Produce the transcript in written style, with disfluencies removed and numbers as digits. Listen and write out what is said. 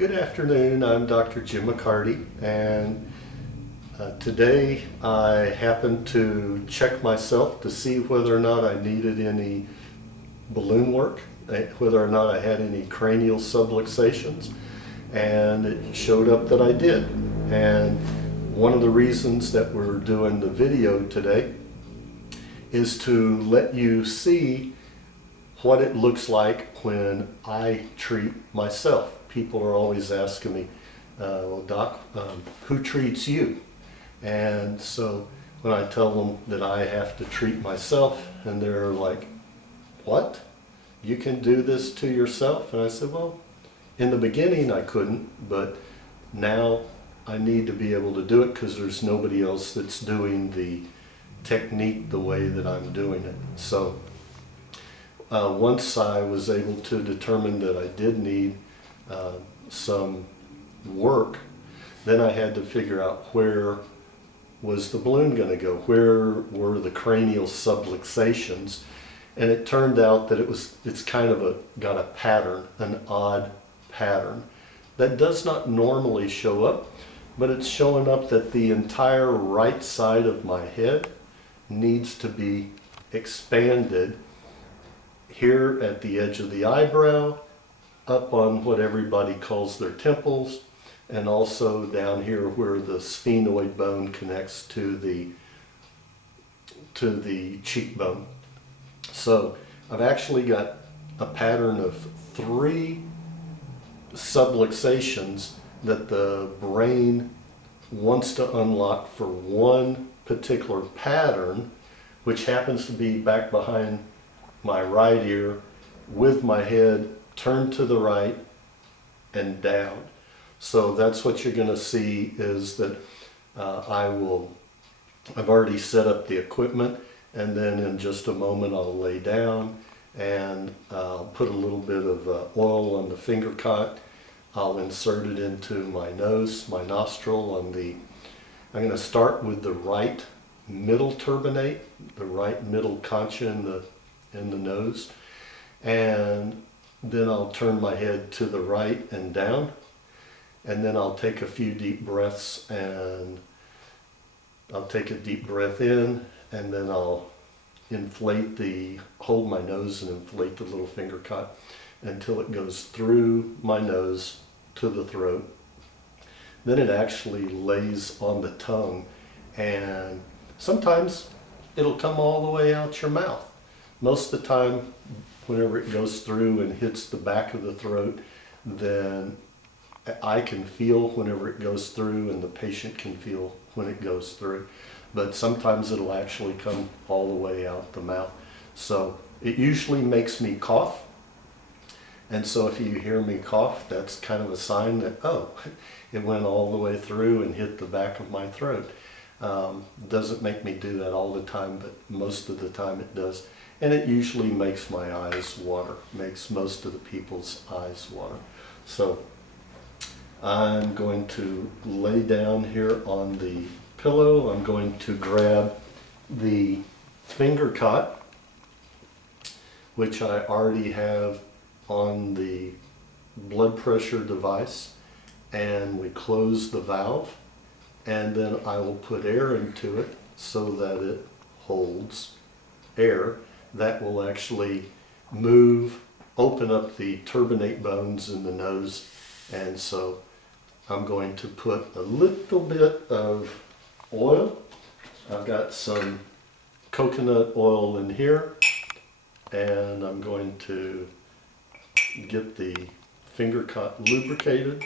Good afternoon, I'm Dr. Jim McCarty, and today I happened to check myself to see whether or not I needed any balloon work, whether or not I had any cranial subluxations, and it showed up that I did. And one of the reasons that we're doing the video today is to let you see what it looks like when I treat myself. People are always asking me, well, Doc, who treats you? And so when I tell them that I have to treat myself, and they're like, what? You can do this to yourself? And I said, well, in the beginning I couldn't, but now I need to be able to do it because there's nobody else that's doing the technique the way that I'm doing it. So once I was able to determine that I did need some work, then I had to figure out where was the balloon going to go, where were the cranial subluxations, and it turned out that it's kind of got a pattern, an odd pattern that does not normally show up, but it's showing up that the entire right side of my head needs to be expanded here at the edge of the eyebrow, up on what everybody calls their temples, and also down here where the sphenoid bone connects to the cheekbone. So I've actually got a pattern of 3 subluxations that the brain wants to unlock for one particular pattern, which happens to be back behind my right ear with my head turned to the right and down. So that's what you're going to see is that I've already set up the equipment, and then in just a moment I'll lay down and I'll put a little bit of oil on the finger cot. I'll insert it into my nose, my nostril, I'm going to start with the right middle turbinate, the right middle concha in the nose, and then I'll turn my head to the right and down, and then I'll take a few deep breaths, and I'll take a deep breath in, and then I'll hold my nose and inflate the little finger cot until it goes through my nose to the throat. Then it actually lays on the tongue, and sometimes it'll come all the way out your mouth. Most of the time, whenever it goes through and hits the back of the throat, then I can feel whenever it goes through, and the patient can feel when it goes through. But sometimes it'll actually come all the way out the mouth. So it usually makes me cough. And so if you hear me cough, that's kind of a sign that, oh, it went all the way through and hit the back of my throat. Doesn't make me do that all the time, but most of the time it does. And it usually makes my eyes water, makes most of the people's eyes water. So I'm going to lay down here on the pillow. I'm going to grab the finger cot, which I already have on the blood pressure device, and we close the valve, and then I will put air into it so that it holds air. That will actually open up the turbinate bones in the nose, and so I'm going to put a little bit of oil. I've got some coconut oil in here, and I'm going to get the finger cot lubricated.